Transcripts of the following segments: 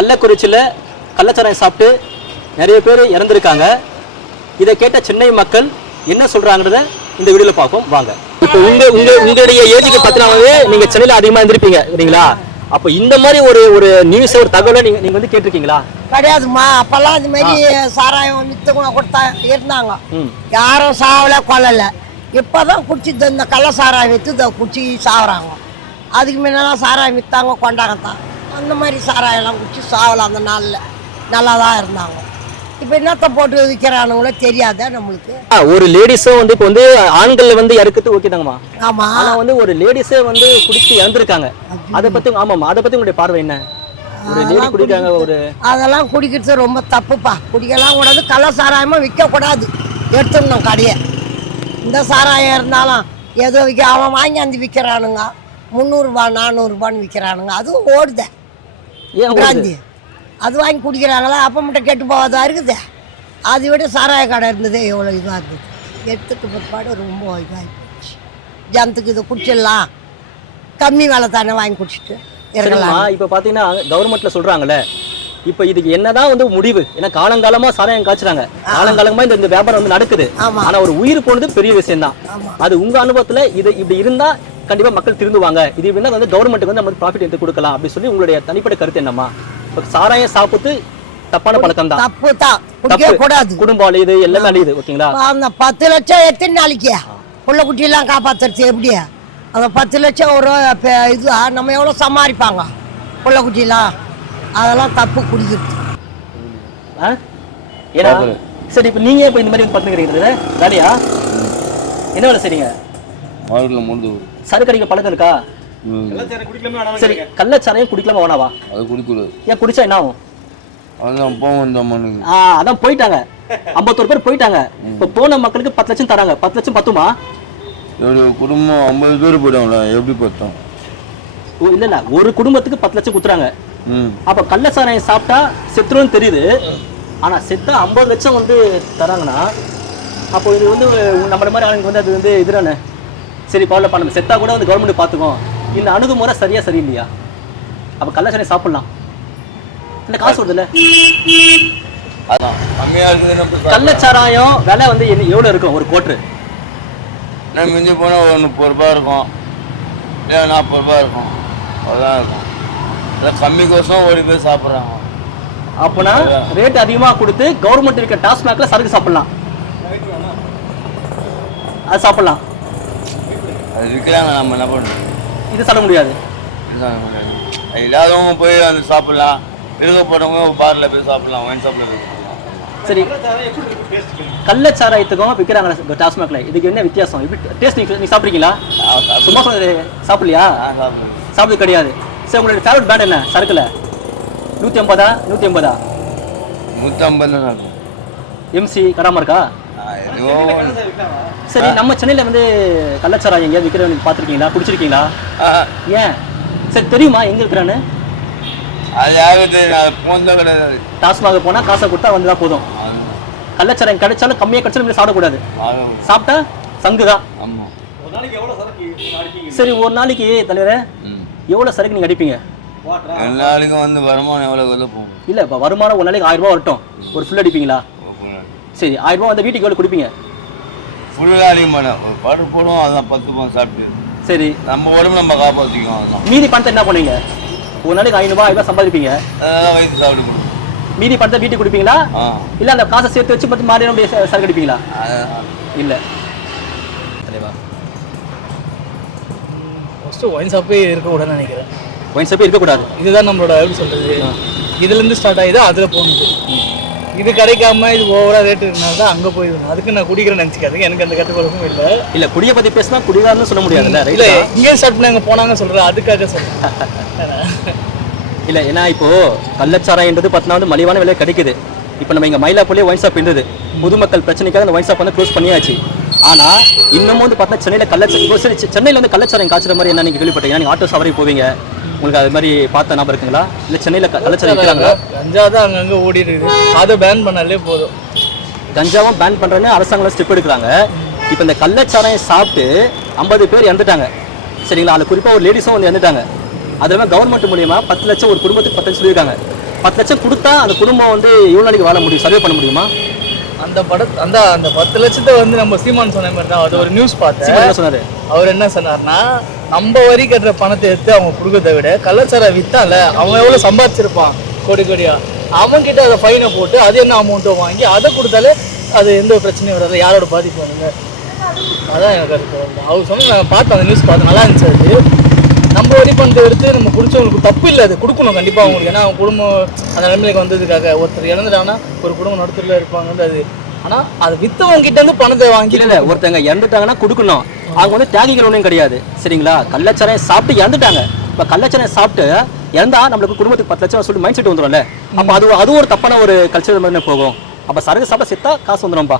கள்ளக்குறிச்சியில் கள்ளச்சாராயம் சாப்பிட்டு நிறைய பேர் இறந்துருக்காங்க. இதை கேட்ட சென்னை மக்கள் என்ன சொல்றாங்கறத இந்த வீடியோல பார்ப்போம். வாங்க. இப்போ உங்க உங்க உங்களுடைய ஏஜுக்கு பத்தினாவே நீங்க சென்னையில அதிகமா இருந்திருப்பீங்க சரிங்களா? அப்போ இந்த மாதிரி ஒரு ஒரு நியூஸ் ஒரு தகவலை நீங்க நீங்க வந்து கேட்டிருக்கீங்களா? கிடையாதும்மா. அப்பெல்லாம் இந்த மாதிரி சாராயம் வித்தவங்க கொடுத்தா இருந்தாங்க. யாரும் சாவல கொல்லல. இப்போதான் குடிச்சு இந்த- கள்ள சாராயம் இதை குடிச்சு சாவறாங்க. அதுக்கு முன்னெல்லாம் சாராயம் விற்றாங்க கொண்டாங்க தான் அந்த மாதிரி சாராயம்லாம் குடிச்சு சாவலாம் அந்த நாளில். நல்லா தான் இருந்தாங்க. இப்போ என்னத்தை போட்டு விற்கிறானுங்களோ தெரியாதா நம்மளுக்கு. ஒரு லேடிஸும் வந்து இப்போ வந்து ஆண்கள் வந்து இறக்குறது ஓகே தாங்கம்மா. ஆமாம் ஆனா வந்து ஒரு லேடிஸே வந்து குடிச்சு இறந்துருக்காங்க. அதை பத்தி ஆமாம்மா அதை பத்தி உங்களுடைய பார்வை என்ன? குடிக்காங்க ஒரு அதெல்லாம் குடிக்கிறது ரொம்ப தப்புப்பா. குடிக்கலாம் கூடாது கள்ள சாராயமாக விற்கக்கூடாது எடுத்துடணும் கடையை. இந்த சாராயம் இருந்தாலும் ஏதோ விற்க அவன் வாங்கியாந்து விற்கிறானுங்க முந்நூறுரூபா நானூறுரூபான்னு விற்கிறானுங்க அதுவும் ஓடுதே ஏன் ஓடுது? பிராந்தி. அது வாங்கி குடிக்கிறாங்களா? அப்போ மட்டும் கெட்டு போகாதா இருக்குது? அதை விட சாராய கடை இருந்ததே எவ்வளோ இதாக இருந்தது. எடுத்துட்டு பிற்பாடு ரொம்ப இதாகி போச்சு. ஜனத்துக்கு இதை குடிச்சிடலாம். கம்மி விலை தானே வாங்கி குடிச்சிட்டு சரிம்மா இப்போ பார்த்தீங்கன்னா கவர்மெண்ட்ல சொல்றாங்கல்ல இப்போ இதுக்கு என்னதான் வந்து முடிவு? ஏன்னா காலங்காலமா சாராயம் காய்ச்சுறாங்க. காலங்காலமா இந்த வியாபாரம் வந்து நடக்குது. ஆமா. ஆனா ஒரு உயிர் போனது பெரிய விஷயம் தான். அது உங்க அனுபவத்துல இது இப்படி இருந்தா கண்டிப்பா மக்கள் திருந்துவாங்க. இது இருந்தா வந்து கவர்மெண்ட்டுக்கு வந்து நம்ம ப்ராஃபிட் எடுத்து கொடுக்கலாம் அப்படி சொல்லி உங்களுடைய தனிப்பட்ட கருத்து என்னம்மா? இப்போ சாராயம் சாப்பிட்டு தப்பான பழக்கம் தான் தப்பு. தான் குடிக்க கூடாது. குடும்பம் அழியுது எல்லாமே அழியுது ஓகேங்களா? அந்த பத்து லட்சம் எத்தனை நாளைக்கு? புள்ள குட்டியெல்லாம் காப்பாத்துறது எப்படி? அந்த பத்து லட்சம் ஒரு இது நம்ம எவ்வளோ சமாளிப்பாங்க புள்ள குட்டியெல்லாம். அதெல்லாம் தப்பு குடிக்கிறது. ஆ? ஏன்னா சரி இப்போ நீங்க இப்போ இந்த மாதிரி வந்து பார்த்துக்கிறீங்க வேலையா? என்ன வேலை செய்றீங்க? வாழ்க்கையில் முடிஞ்சு சரக்கு அடிக்க பழக்கம் இருக்கா? சரி கள்ளச்சாராயம் குடிக்கலாமா வேணாவா அது குடிக்கூடாது ஏன் குடிச்சா என்ன ஆகும்? அதுதான் போவோம் இந்த ஆ, அதான் போயிட்டாங்க. ஐம்பத்தோரு பேர் போயிட்டாங்க. இப்போ போன மக்களுக்கு பத்து லட்சம் தராங்க. பத்து லட்சம் பத்துமா? எப்படி குடும்பம்? ஐம்பது பேர் போயிடும்ல எப்படி பார்த்தோம்? ஓ, இல்ல இல்ல. ஒரு குடும்பத்துக்கு பத்து லட்சம் குத்துறாங்க அப்ப கள்ளச்சாராயம் சாப்பிட்டா செத்துருன்னு தெரியுது. ஆனா செத்தா ஐம்பது லட்சம் வந்து தராங்கன்னா அப்போ இது வந்து நம்மள மாதிரி ஆளுங்க வந்து அது வந்து இதுதானே சரி பரவாயில்ல நம்ம செத்தா கூட வந்து கவர்மெண்ட் பார்த்துக்கும் இந்த அணுகுமுறை சரியா சரியில்லையா? அப்ப கள்ளச்சாராயம் சாப்பிடலாம். இந்த காசு வருதுல்ல. கள்ளச்சாராயம் விலை வந்து என்ன எவ்வளோ இருக்கும் ஒரு கோட்ரு நான் மிஞ்சி போனால் ஒரு முப்பது ரூபா இருக்கும். இல்லை நாற்பது ரூபா இருக்கும். அவ்வளோதான் இருக்கும். இல்லை கம்மி கோசம் ஓடி போய் சாப்பிட்றாங்க. அப்போனா ரேட் அதிகமாக கொடுத்து கவர்மெண்ட் இருக்க டாஸ்மாக்ல சரக்கு சாப்பிடலாம். அது சாப்பிடலாம். அது விற்கிறாங்க நம்ம என்ன பண்ணுறோம் இது சொல்ல முடியாது. அது இல்லாதவங்க போய் வந்து சாப்பிட்லாம். இருக்க போகிறவங்க பாரில் போய் சாப்பிட்லாம். ஒயின் ஷாப்பில் போய் சாப்பிடலாம். சரி. கள்ளச்சாராயத்துக்கும் விற்கிறாங்க டாஸ்மாக்ல. இதுக்கு என்ன வித்தியாசம்? இப்படி டேஸ்ட் நீங்க சாப்பிட்றீங்களா? சும்மா சாப்பிடலையா? சாப்பிட்டது கிடையாது. சரி உங்களுடைய ஃபேவரட் பிராண்ட் என்ன? சரக்குல நூற்றி ஐம்பதா? நூற்றி ஐம்பதா? தான் இருக்கும். எம்சி கராம இருக்கா. சரி நம்ம சென்னையில் வந்து கள்ளச்சாராயம் எங்கேயாவது விற்கிறவங்க பார்த்துருக்கீங்களா? குடிச்சிருக்கீங்களா? ஆஹா. ஏன்? சரி தெரியுமா எங்கே இருக்கிறான்னு? அது கிடையாது. டாஸ்மாக போனால் காசை கொடுத்தா வந்ததா போதும். அது. கள்ளச்சாராயம் கிடைச்சாலும் கம்மியாக கிடைச்சாலும் சாப்பிடக்கூடாது. சாப்பிட்டா சங்கு தான். ஆமாம் சரி ஒரு நாளைக்கு தலைவரே எவ்வளோ சரக்கு நீங்கள் அடிப்பீங்க? எல்லா ஆளுக்கும் வந்து வருமானம் எவ்வளோ போகும் இல்லை இப்போ வருமானம் ஒரு நாளைக்கு ஆயிரம் ரூபாய் வரட்டும். ஒரு ஃபுல் அடிப்பீங்களா? சரி ஆயிரம் ரூபாய் வந்து வீட்டுக்கு எவ்வளோ குடிப்பீங்க? ஃபுல்லாக மாட்டேன் ஒரு அதான் பத்து பவுன் சாப்பிட்டு. சரி. நம்ம உடம்பு நம்ம காப்பாற்றிக்குவோம் அதெல்லாம் மீதி பணத்தை என்ன பண்ணுவீங்க? ஒரு நாளைக்கு ஐநூறுபா ரூபாய் சம்பாதிப்பீங்க? அதெல்லாம் வயிற்று சாப்பிட்டு மீதி பணத்தை வீட்டுக்கு குடிப்பீங்களா? இல்லை அந்த காசை சேர்த்து வச்சு பத்து மாறி ச- சரக்கு அடிப்பீங்களா? இல்லை. தலைவா ஃபஸ்ட்டு ஒயின் ஷாப்பே இருக்கக்கூடாதுன்னு நினைக்கிறேன். ஒயின் ஷாப்பே இருக்கக்கூடாது இதுதான் நம்மளோட எப்படி சொல்றது. இதுலேருந்து ஸ்டார்ட் ஆகிது அதில் போகணுது இது கிடைக்காம இது ஓவராக ரேட் இருந்தால் தான் அங்கே போயிடணும் அதுக்கு நான் குடிக்கிறேன்னு நினச்சிக்காதுங்க. எனக்கு அந்த கட்டுப்பழக்கமும் இல்லை. இல்லை குடியை பற்றி பேசினா குடிகாரன்னு சொல்ல முடியாதுல்ல இல்லை இங்கேயும் ஸ்டார்ட் பண்ணி அங்கே போனாங்க சொல்கிறேன் அதுக்காக சொல்கிறேன் இல்லை ஏன்னா இப்போ கள்ளச்சாராயன்றது பார்த்தீங்கன்னா வந்து மலிவான விலை கிடைக்குது. இப்போ நம்ம இங்கே மயிலாப்பூர்லேயே ஒயின் ஷாப் இருந்தது. பொதுமக்கள் பிரச்சனைக்காக அந்த ஒயின் ஷாப் வந்து க்ளோஸ் பண்ணியாச்சு. ஆனால் இன்னமும் வந்து பார்த்தீங்கன்னா சென்னையில் கள்ளச்சா இப்போ சரி செ- சென்னையில் வந்து கள்ளச்சாராயம் காய்ச்சுற மாதிரி என்ன நீங்கள் கேள்விப்பட்டீங்க? நீங்கள் ஆட்டோ சவாரி போவீங்க. உங்களுக்கு அது மாதிரி பார்த்த ஞாபகம் இருக்குங்களா? இல்லை சென்னையில் கள்ளச்சாராயம் விற்கிறாங்களா கஞ்சா தான் அங்கங்கே ஓடி இருக்குது அதை பேன் பண்ணாலே போதும். கஞ்சாவும் பேன் பண்ணுறேன்னு அரசாங்கம் ஸ்டெப் எடுக்கிறாங்க. இப்போ இந்த கள்ளச்சாராயம் சாப்பிட்டு ஐம்பது பேர் இறந்துட்டாங்க. சரிங்களா? அதில் குறிப்பாக ஒரு லேடிஸும் வந்து இறந்துட்டாங்க. அது இல்லாமல் கவர்மெண்ட் மூலியமா பத்து லட்சம் ஒரு குடும்பத்துக்கு பத்து லட்சம் சொல்லியிருக்காங்க. பத்து லட்சம் கொடுத்தா அந்த குடும்பம் வந்து எவ்வளோ நாளைக்கு வாழ முடியும்? சர்வே பண்ண முடியுமா? அந்த பட அந்த அந்த பத்து லட்சத்தை வந்து நம்ம சீமான் சொன்ன மாதிரி தான். அது ஒரு நியூஸ் பார்த்தேன். சொன்னாரு? அவர் என்ன சொன்னார்னா நம்ம வரி கட்டுற பணத்தை எடுத்து அவங்க கொடுக்கறத விட கள்ளச்சாரை வித்தால அவன் எவ்வளவு சம்பாதிச்சிருப்பான்? கோடி கோடியா? அவன் கிட்ட அதை ஃபைனை போட்டு அது என்ன அமௌண்ட்டோ வாங்கி அதை கொடுத்தாலே அது எந்த ஒரு பிரச்சனையும் வராது. யாரோட பாதிப்பு வருங்க? அதான் எனக்கு கருத்து. அவர் சொன்ன நான் பார்த்தேன் அந்த நியூஸ் பார்த்தேன். நல்லா இருந்துச்சு அது. நம்ம வரி பணத்தை எடுத்து நம்ம குடிச்சவங்களுக்கு தப்பு இல்லை. அது கொடுக்கணும் கண்டிப்பாக அவங்களுக்கு. ஏன்னா அவங்க குடும்பம் அந்த நிலைமைக்கு வந்ததுக்காக. ஒருத்தர் இறந்துட்டாங்கன்னா ஒரு குடும்பம் நடத்துல இருப்பாங்கன்னு அது ஆனால் அதை வித்தவங்க இருந்து பணத்தை வாங்கி இல்ல ஒருத்தங்க இறந்துட்டாங்கன்னா கொடுக்கணும். அவங்க வந்து தியாகிகள் ஒன்றும் கிடையாது. சரிங்களா? கள்ளச்சாராயம் சாப்பிட்டு இறந்துட்டாங்க. இப்ப கள்ளச்சாராயம் சாப்பிட்டு இறந்தா நம்மளுக்கு குடும்பத்துக்கு பத்து லட்சம் சொல்லி மைண்ட் செட் வந்துடும்ல அப்ப அது அது ஒரு தப்பான ஒரு கல்ச்சர் மாதிரி போகும். அப்ப சரக்கு சாப்பிட செத்தா காசு வந்துடும்பா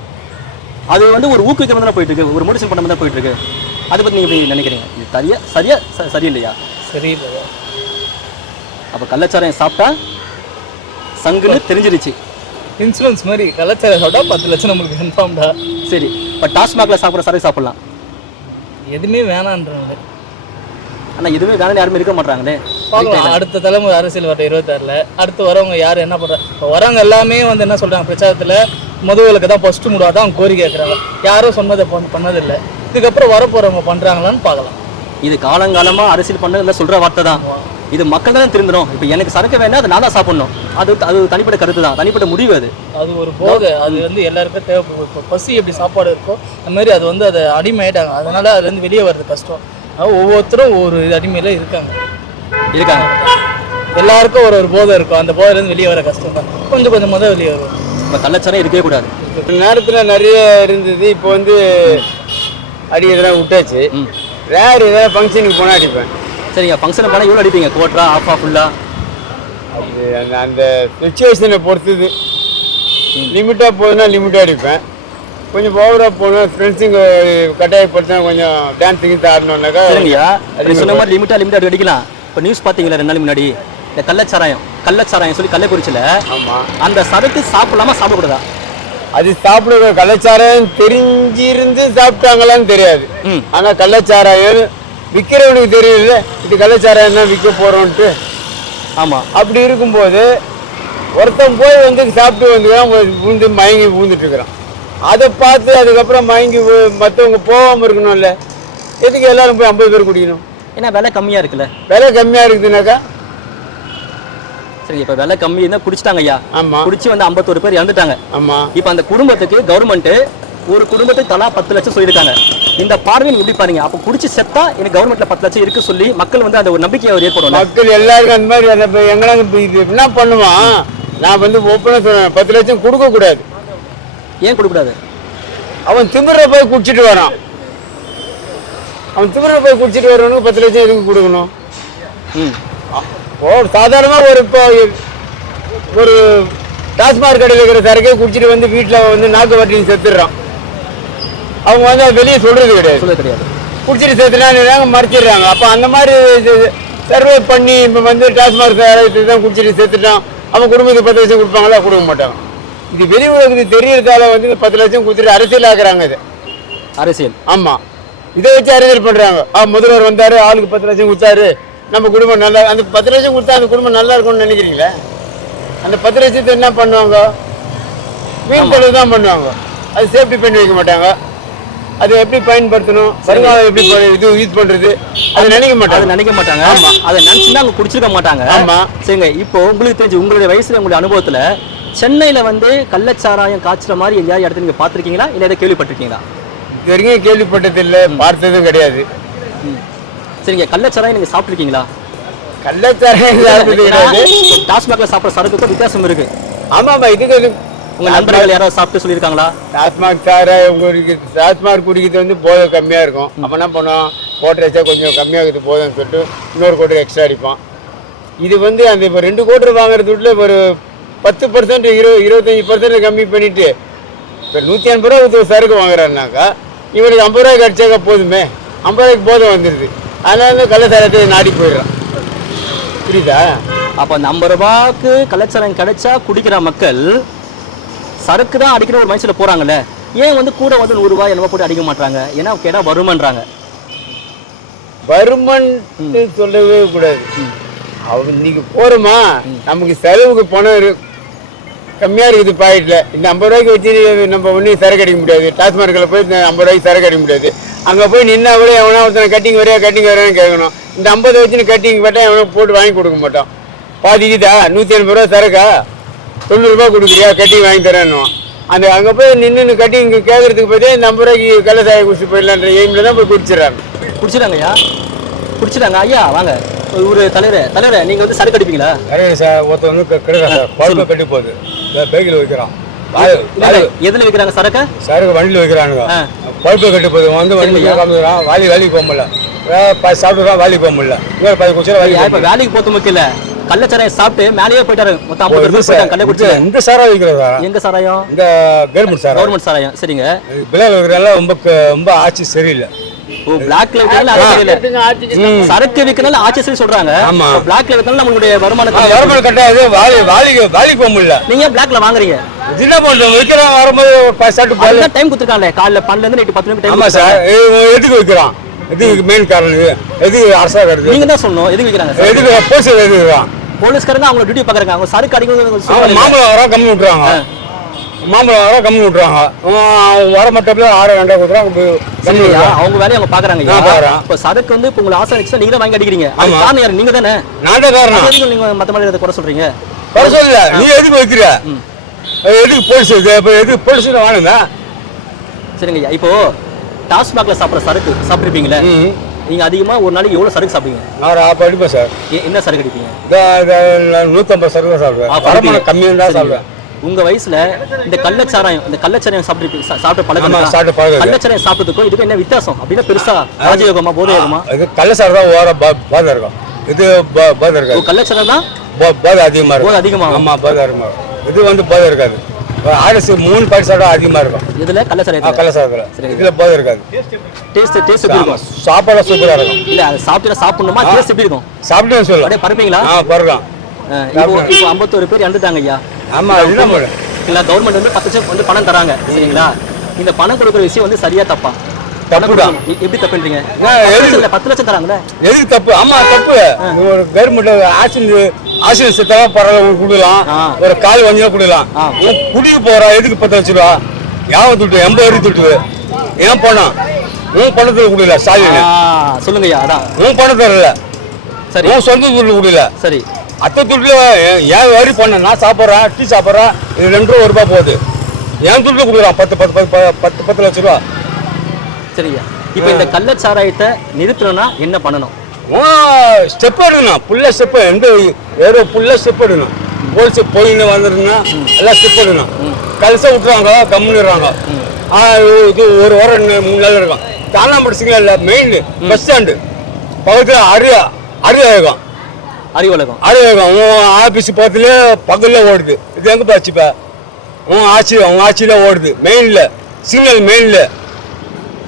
அது வந்து ஒரு ஊக்குவிக்கிற மாதிரி போயிட்டு இருக்கு ஒரு மோட்டிவேஷன் பண்ண மாதிரி போயிட்டு இருக்கு அதை பத்தி நீங்க எப்படி நினைக்கிறீங்க? இது சரியா சரியா சரியில்லையா? சரியில்லை அப்ப கள்ளச்சாராயம் சாப்பிட்டா சங்குன்னு தெரிஞ்சிருச்சு. இன்சூரன்ஸ் மாதிரி கலாச்சாரம் சாப்பிட்டா பத்து லட்சம் நம்மளுக்கு கன்ஃபார்ம்டா சரி இப்ப டாஸ்மாக்ல சாப்பிட்ற சரக்கு சாப்பிடலாம். எதுவுமே வேணான்றாங்க ஆனா எதுவுமே வேணாம் யாருமே இருக்க மாட்டாங்களே பார்க்கலாம். அடுத்த தலைமுறை அரசியல் வர இருபத்தாறுல. அடுத்து வரவங்க யார் என்ன பண்றாங்க இப்போ வரவங்க எல்லாமே வந்து என்ன சொல்றாங்க? பிரச்சாரத்துல முதல்வர்களுக்கு தான் ஃபர்ஸ்ட் முடாக தான் கோரிக்கை கேட்குறாங்க யாரும் சொன்னதை பண்ண- பண்ணதில்லை. இதுக்கப்புறம் வரப்போறவங்க பண்றாங்களான்னு பார்க்கலாம். இது காலங்காலமா அரசியல் பண்ண சொல்ற வார்த்தை தான். இது மக்கள் தான் திருந்தணும். இப்போ எனக்கு சரக்கு வேணா அதை நான் தான் சாப்பிடணும். அது அது தனிப்பட்ட கருத்து தான். தனிப்பட்ட முடிவு அது. அது ஒரு போதை. அது வந்து எல்லாருக்கும் தேவைப்படும் இப்போ பசி எப்படி சாப்பாடு இருக்கோ அந்த மாதிரி அது வந்து அதை அடிமையாயிட்டாங்க. அதனால அதுலேருந்து வெளியே வர்றது கஷ்டம். ஒவ்வொருத்தரும் ஒரு இது அடிமையில இருக்காங்க. இருக்காங்க. எல்லாருக்கும் ஒரு ஒரு போதை இருக்கும். அந்த போதையிலேருந்து வெளியே வர கஷ்டம் தான். கொஞ்சம் கொஞ்சமாக தான் வெளியே வரும். இப்போ கள்ளச்சாரம் இருக்கவே கூடாது. நேரத்தில் நிறைய இருந்தது. இப்போ வந்து அடிக்கிறதெல்லாம் விட்டாச்சு. ம். ரேர் ஏதாவது ஃபங்க்ஷனுக்கு போனால் அடிப்பேன். சரிங்க ஃபங்க்ஷன் போனால் எவ்வளோ அடிப்பீங்க? கோட்ரா ஆஃபா ஃபுல்லா அது அந்த அந்த சுச்சுவேஷனை பொறுத்தது. லிமிட்டாக போகுதுன்னா லிமிட்டாக அடிப்பேன். கொஞ்சம் ஓவராக போனால் ஃப்ரெண்ட்ஸுங்க கட்டாயப்படுத்தினா கொஞ்சம் டான்ஸுக்கு ஆடணுன்னாக்கா சரிங்கய்யா. நீ சொன்ன மாதிரி லிமிட்டா லிமிட்டா அடிக்கலாம். இப்போ நியூஸ் பார்த்தீங்களா ரெண்டு நாள் முன்னாடி? இந்த கள்ளச்சாராயம் கள்ளச்சாராயம் சொல்லி கள்ளக்குறிச்சியில் ஆமாம் அந்த சரக்கு சாப்பிடலாமா சாப்பிடக்கூடாதா? அது சாப்பிட கள்ளச்சாராயம் தெரிஞ்சிருந்து சாப்பிட்டாங்களான்னு தெரியாது. ஆனால் கள்ளச்சாராயம் விற்கிறவனுக்கு தெரியல இது கள்ளச்சாராயம் தான் விற்க போகிறோன்ட்டு ஆமாம் அப்படி இருக்கும்போது ஒருத்தன் போய் வந்து சாப்பிட்டு வந்துக்கிறான் விழுந்து மயங்கி விழுந்துட்டு இருக்கிறான் அதை பார்த்து அதுக்கப்புறம் மயங்கி மற்றவங்க போகாமல் இருக்கணும்ல. எதுக்கு எல்லாரும் போய் ஐம்பது பேர் குடிக்கணும்? ஏன்னா விலை கம்மியாக இருக்குல்ல. விலை கம்மியாக இருக்குதுனாக்கா? சரிங்க இப்போ விலை கம்மி இருந்தால் குடிச்சிட்டாங்க ஐயா. குடிச்சு வந்து ஐம்பத்தோரு பேர் இறந்துட்டாங்க. ஆமாம் இப்போ அந்த குடும்பத்துக்கு கவர்மெண்ட் ஒரு குடும்பத்துக்கு தலா பத்து லட்சம் சொல்லியிருக்காங்க. இந்த பார்வையை எப்படி பாருங்க அப்போ குடிச்சு செத்தா எனக்கு கவர்மெண்ட்ல பத்து லட்சம் இருக்கு சொல்லி மக்கள் வந்து அந்த ஒரு நம்பிக்கையை அவர் ஏற்படும் மக்கள் எல்லாருக்கும் அந்த மாதிரி இப்ப எங்கனாங்க என்ன பண்ணுவான்? நான் வந்து ஓப்பனாக சொன்னேன் பத்து லட்சம் கொடுக்கக்கூடாது ஏன் கொடுக்கூடாது அவன் திமிர போய் குடிச்சிட்டு வரான். அவன் திமிர போய் குடிச்சிட்டு வரவனுக்கு பத்து லட்சம் எதுக்கு கொடுக்கணும்? ஓ சாதாரணமாக ஒரு இப்போ ஒரு டாஸ்மாக் கடையில் இருக்கிற சரக்கே குடிச்சிட்டு வந்து வீட்டில் வந்து நாக்கு வட்டின்னு செத்துடுறான். அவங்க வந்து வெளியே சொல்கிறது கிடையாது. சொல்ல கிடையாது. குடிச்சிட்டு செத்துனாங்க மறைச்சிடுறாங்க. அப்போ அந்த மாதிரி சர்வே பண்ணி இப்போ வந்து டாஸ்மாக் தான் குடிச்சிட்டு செத்துட்டான் அவன் குடும்பத்துக்கு பத்து லட்சம் கொடுப்பாங்களா? கொடுக்க மாட்டாங்க. இது வெளி உலகத்துக்கு தெரியறதால வந்து பத்து லட்சம் கொடுத்துட்டு அரசியல் ஆக்குறாங்க இது. அரசியல். ஆமாம் இதை வச்சு அரசியல் பண்ணுறாங்க ஆ முதல்வர் வந்தார் ஆளுக்கு பத்து லட்சம் கொடுத்தாரு. நம்ம குடும்பம் நல்லா அந்த பத்து லட்சம் கொடுத்தா அந்த குடும்பம் நல்லா இருக்கும்னு நினைக்கிறீங்களா? அந்த பத்து லட்சத்தை என்ன பண்ணுவாங்க? மீன் தொழில் தான் பண்ணுவாங்க. அது சேஃப்டி பண்ணி வைக்க மாட்டாங்க. அது எப்படி பயன்படுத்தணும்? வருங்காலம் எப்படி இது யூஸ் பண்ணுறது அது நினைக்க அதை மாட்டாங்க நினைக்க மாட்டாங்க. ஆமா. அதை நினைச்சுன்னா அவங்க குடிச்சிருக்க மாட்டாங்க. ஆமா. சரிங்க. இப்போ உங்களுக்கு தெரிஞ்சு உங்களுடைய வயசுல உங்களுடைய அனுபவத்துல சென்னையில வந்து கள்ளச்சாராயம் காய்ச்சுற மாதிரி எங்கேயாவது இடத்துல நீங்க பார்த்திருக்கீங்களா? இல்லை எதை கேள்விப்பட்டிருக்கீங்களா? இது வரைக்கும் கேள்விப்பட்டதில்லை. பார்த்ததும் கிடையாது. சரிங்க. கள்ளச்சாராயம் நீங்க சாப்பிட்ருக்கீங்களா கள்ளச்சாராயம் சாப்பிட்டது கிடையாது. டாஸ்மாக்ல சாப்பிட்ற சரக்குக்கும் வித்தியாசம் இருக்கு. ஆமாம்மா இதுக்கு இது- உங்க நண்பர்கள் யாராவது சாப்பிட்டு சொல்லியிருக்காங்களா? டாஸ்மாக் சாராயம் குடிக்கிறது டாஸ்மாக் குடிக்கிறது வந்து போதை கம்மியாக இருக்கும். அப்போ என்ன பண்ணுவோம்? கோட்டை வச்சா கொஞ்சம் கம்மியாகுது போதைன்னு சொல்லிட்டு இன்னொரு கோட்டை எக்ஸ்ட்ரா அடிப்பான் இது வந்து அந்த இப்போ ரெண்டு கோட்டை வாங்குறது வீட்டில் ஒரு பத்து பர்சன்ட் இரு இருபத்தஞ்சி பர்சன்ட் கம்மி பண்ணிட்டு இப்போ நூற்றி ஐம்பது ரூபா கொடுத்து ஒரு சரக்கு வாங்குறாருனாக்கா இவனுக்கு ஐம்பது ரூபாய்க்கு அடிச்சாக்கா போதுமே. ஐம்பது ரூபாய்க்கு போதை வந்துடுது அதனால வந்து கள்ளச்சாரத்தை நாடி போயிடுறான் புரியுதா? அப்போ அந்த ஐம்பது ரூபாய்க்கு கள்ளச்சாராயம் கிடைச்சா குடிக்கிற மக்கள் சரக்கு தான் அடிக்கிற ஒரு மைண்ட்ஸில் போறாங்கல்ல ஏன் வந்து கூட வந்து நூறு ரூபாய் என்னவோ போட்டு அடிக்க மாட்டாங்க ஏன்னா கேட்டால் வருமன்றாங்க. வருமன் சொல்லவே கூடாது. அவங்க இன்னைக்கு போகிறோமா நமக்கு செலவுக்கு பணம் கம்மியாக இருக்குது பாக்கெட்டில் இந்த ஐம்பது ரூபாய்க்கு வச்சு நம்ம ஒன்றும் சரக்கு அடிக்க முடியாது. டாஸ்மார்க்கில் போய் இந்த ஐம்பது ரூபாய்க்கு சரக்கு அடிக்க முடியாது. அங்கே போய் நின்னா கூட எவனா ஒருத்தனை கட்டிங் வரையா கட்டிங் வரையான்னு கேட்கணும். இந்த ஐம்பது வச்சு கட்டிங் போட்டால் எவனோ போட்டு வாங்கி கொடுக்க மாட்டோம் பாதிக்குதா நூற்றி எண்பது ரூபா சரக்கா? தொண்ணூறுரூபா கொடுக்குறியா? கட்டிங் வாங்கி தரேன்னு அந்த அங்கே போய் நின்று கட்டிங் கேட்கறதுக்கு போய் இந்த ஐம்பது ரூபாய்க்கு கள்ள சாயை குடிச்சு போயிடலான்ற எய்மில் தான் போய் குடிச்சிடறாங்க. குடிச்சிடாங்க ஐயா குடிச்சிடாங்க ஐயா வாங்க. ஒரு தலைவரே தலைவரே நீங்க வந்து சரக்கு அடிப்பீங்களா? சார் ஒருத்தர் வந்து கிடைக்கா சார். பழுப்பு கட்டி போகுது. பைக்கில் வைக்கிறான். எதுல வைக்கிறாங்க சரக்கு? சரக்கு வண்டியில் வைக்கிறானுங்க. பழுப்பு கட்டி போகுது. வந்து வண்டி. காமிக்கிறான் வாலி வேலைக்கு போக முடியல. வேற பாதி சாப்பிட்டுறான் வேலைக்கு போக முடியல. இங்கே வேலைக்கு இப்ப போக முக்கியம் இல்ல. கள்ளச்சாராயம் சாப்பிட்டு மேலேயே போயிட்டாரு மொத்தம் ஐம்பது. பேர் போயிட்டாங்க கள்ள குடிச்சு இந்த சாரா வைக்கிறது சார் எங்க சாராயம் இந்த கவர்மெண்ட் சாரா கவர்மெண்ட் சாராயம் சரிங்க பிள்ளைகள் வைக்கிறதால ரொம்ப ரொம்ப ஆட்சி சரியில்லை ஓ பிளாக்ல விற்கிறனால அது தெரியல சரக்கு விற்கிறனால ஆட்சி சரி சொல்றாங்க ஆமா. பிளாக்ல விற்கிறனால நம்மளுடைய ஆ, வருமானத்தை வருமானம் கட்டாது வாலி வாலிக்கு வேலைக்கு போக முடியல நீங்க பிளாக்ல வாங்குறீங்க என்ன வரும்போது ஒரு டைம் கொடுத்துருக்காங்களே காலைல பன்னெண்டுல இருந்து நைட்டு பத்து மணிக்கு ஆமா டைம் சார் எதுக்கு வைக்கிறான் எதுக்கு மெயின் காரணம் எதுக்கு அரசாங்கிறது நீங்க தான் சொல்லணும் எதுக்கு விற்கிறாங்க சார் எதுக்கு போலீஸ் எதுக்குறான் போலீஸ்காரங்க அவங்க டியூட்டி பாக்குறாங்க அவங்க சரக்கு சொல்றாங்க மாம்பழம் வர கம்மி விட்டுறாங்க. மாம்பழம் வர கம்மி விட்டுறாங்க. வர மட்டத்தில் ஆறு ரெண்டா கொடுத்துறான் கம்மி சரியா விட்டுறான் அவங்க வேலையை அவங்க பாக்குறேன். இப்ப சரக்கு வந்து இப்ப உங்களுக்கு ஆசை இருந்துச்சுன்னா தான் வாங்கி அடிக்கிறீங்க. அது. காரணம் யாரு? நீங்க தானே? நான் தான் காரணம். அது எதுக்கு நீங்க மத்த மாதிரி குறை சொல்றீங்க? வர சொல்லல. நீ எதுக்கு வைக்கிற? எதுக்கு போலீஸ் இது? இப்போ எதுக்கு போலீஸ் வாணுங்க சரிங்க ஐயா. இப்போ டாஸ்மாக்ல சாப்பிடுற சரக்கு சாப்பிட்டுருப்பீங்களே ம் நீங்க அதிகமா ஒரு நாளைக்கு எவ்வளவு சரக்கு சாப்பிடுவீங்க? நான் ஆப்பு அடிப்பேன் சார். என்ன சரக்கு அடிப்பீங்க? நூற்றம்பது சரக்கு தான் சாப்பிடுவேன். கம்மியாக தான். சாப்பிடுவேன். உங்க வயசுல இந்த கள்ளச்சாராயம் இந்த கள்ளச்சாராயம் சாப்பிட்டு சாப்பிட்ட பழக்கம்? சாப்பிட்ட பழக்கம். கள்ளச்சாராயம் சாப்பிட்டதுக்கும் இதுக்கும் என்ன வித்தியாசம்? அப்படின்னா பெருசா ராஜயோகமா போதயோகமா? இது கள்ள சார் தான் ஓர பாதை இருக்கும். இது பாதை இருக்காது. கள்ளச்சாராயம் தான்? பா- பாதை அதிகமாக இருக்கும். போதை அதிகமாகும். ஆமா பாதை அதிகமாக இருக்கும். இது வந்து பாதை இருக்காது. ஆர்எஸ் மூணு சாப்பிட்டா அதிகமாக இருக்கும். இதுல ஆ கள்ளச்சாராயம் கள்ள சரிங்க. இதில் போதை இருக்காது. டேஸ்ட் டேஸ்ட் எப்படி இருக்கும்? சாப்பாடு சூப்பராக இருக்கும். இல்ல அது சாப்பிட்டு சாப்பிடணுமா? டேஸ்ட் எப்படி இருக்கும்? சாப்பிட்டு சொல்லும் அப்படியே பறப்பீங்களா ஆ பருக்கலாம். ஆ, இப்போ ஐம்பத்தோரு பேர் இறந்துட்டாங்க ஐயா. ஆமா இதுதான் போல. இல்ல கவர்மெண்ட் வந்து பத்து லட்சம் வந்து பணம் தராங்க. சரிங்களா? இந்த பணம் கொடுக்குற விஷயம் வந்து சரியா தப்பா? தப்புதான். எப்படி தப்புன்றீங்க? பத்து எது- லட்சம் இல்ல, பத்து லட்சம் தராங்களே எதுக்கு தப்பு? ஆமா தப்பு. ஒரு கவர்மெண்ட் ஆக்சிடென்ட் ஆக்சிடென்ட் செத்தாவா பரவாயில்ல கொடுக்கலாம். ஒரு கால் வண்டியா கொடுக்கலாம். குடிக்க போறா எதுக்கு பத்து லட்ச ரூபா? யாவை துட்டு எண்பது வரி துட்டு. ஏன் பணம் உன் பணத்துல கொடுக்கல ஆ, சொல்லுங்க அதான் உன் பணம் தரல சரி. உன் சொந்த துட்டு கொடுக்கல. சரி. அத்தை துட்டுல ஏன் வரி பண்ண? நான் சாப்பிட்றேன் டீ சாப்பிட்றேன் இது ரெண்டு ரூபா ஒரு ரூபா போகுது. என் துட்டுல கொடுக்குறான் பத்து பத்து பத்து பத்து பத்து லட்ச ரூபா. சரியா இப்போ இந்த கள்ளச்சாராயத்தை நிறுத்தணும்னா என்ன பண்ணணும்? ஸ்டெப் எடுக்கணும் புள்ள ஸ்டெப் எந்த ஏதோ புள்ள ஸ்டெப் எடுக்கணும் போலீஸ் போயின்னு வந்துருந்தா எல்லாம் ஸ்டெப் எடுக்கணும் கலசா விட்டுறாங்க கம்முன்னுறாங்க இது ஒரு வாரம் மூணு நாள் இருக்கும். தானாம்பட்டு சிக்னல் இல்லை மெயின் பஸ் ஸ்டாண்டு பக்கத்தில் இருக்கும். அறிவுலகம் அரியா இருக்கும். உன் ஆஃபீஸ் பக்கத்துல பக்கத்தில் ஓடுது. இது எங்கே பாச்சுப்பா உன் ஆட்சி உன் ஆட்சியில் ஓடுது. மெயினில் சிக்னல் மெயினில்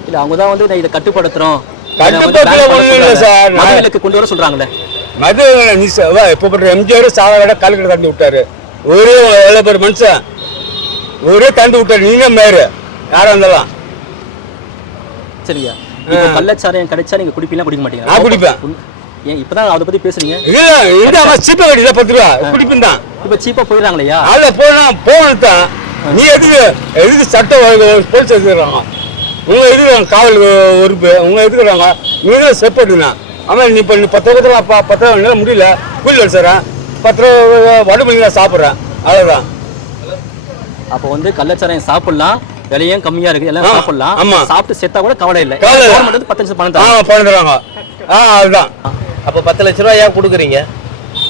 இல்ல அவங்க தான் வந்து இதை கட்டுப்படுத்துறோம். கட்டுப்படுத்தல ஒண்ணும் இல்ல சார். மதுவிலக்கு கொண்டு வர சொல்றாங்களே மது நீ இப்போ பண்ற எம்ஜிஆர் சாதாரண காலக்கடை தந்து விட்டாரு. ஒரே எவ்வளோ பேர் மனுஷன். ஒரே தந்து விட்டாரு. நீங்க மேரு யாரா இருந்தாலும். சரியா? இப்போ கள்ளச்சாராயம் கிடைச்சா நீங்க குடிப்பீங்களா குடிக்க மாட்டீங்க நான் குடிப்பேன். ஏன் இப்பதான் அதை பத்தி பேசுறீங்க இல்ல அவன் சீப்பை கட்டி பத்து ரூபா. குடிப்பேன் தான். இப்போ சீப்பா போயிடுறாங்களையா அதில் போனா போகணும் தான் நீ எதுக்கு எதுக்கு சட்டம் போலீஸ் எதுக்குறாங்க உங்க எதுக்குறாங்க காவல் உறுப்பு உங்க எதுக்குறாங்க நீ தான் செப்பட்டுனா அவன் நீ இப்போ நீ பத்து ரூபா அப்பா பத்து ரூபா முடியல. கூலி சார் பத்து ரூபா வடை பண்ணி தான் சாப்பிட்றேன். அவ்வளோதான் அப்போ வந்து கள்ளச்சாராயம் சாப்பிடலாம். விலையும் கம்மியா இருக்கு. எல்லாம் சாப்பிடலாம். ஆமா. சாப்பிட்டு செத்தா கூட கவலை இல்லை. கவலை இல்ல. கவர்மெண்ட் வந்து பத்து லட்சம் பணம் தராங்க. பண்ணுறாங்க ஆ அதுதான். அப்போ பத்து லட்ச ரூபா ஏன் கொடுக்குறீங்க?